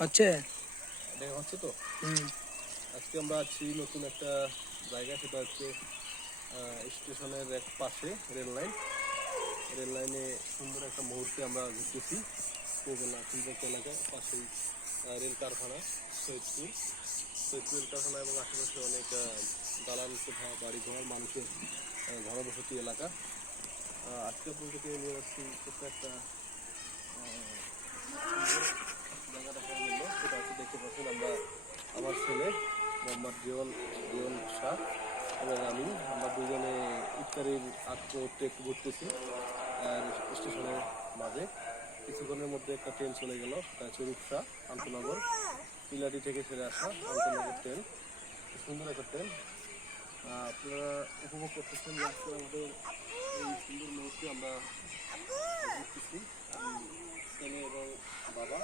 হচ্ছে দেখা হচ্ছে তো। আজকে আমরা আছি নতুন একটা জায়গা, সেটা হচ্ছে স্টেশনের এক পাশে রেল লাইনে সুন্দর একটা মুহূর্তে আমরা ঘুরতেছি। সুন্দর একটা এলাকায় পাশেই রেল কারখানা, সৈয়দপুর রেল কারখানা এবং আশেপাশে অনেক দালান কোঠা, বাড়িঘর, মানুষের ঘনবসতি এলাকা। আজকে আপনাদেরকে নিয়ে যাচ্ছি ছোট্ট একটা জায়গা দেখার জন্য। সেটা হচ্ছে, দেখতে পাচ্ছেন, আমার ছেলে মোহাম্মদ জীবন শাহ এবং আমরা দুজনে ইফতারির আগ মুহূর্তে একটু ঘুরতেছি স্টেশনের মাঝে। কিছুক্ষণের মধ্যে একটা ট্রেন চলে গেল, সেটা হচ্ছে রূপসা আন্তনগর, চিলাটি থেকে ছেড়ে আসা আন্তনগর ট্রেন। সুন্দর একটা ট্রেন। আপনারা উপভোগ করতেছেন আজকে আমাদের এই সুন্দর মুহূর্তে আমরা ঘুরতেছি, ছেলে এবং বাবা।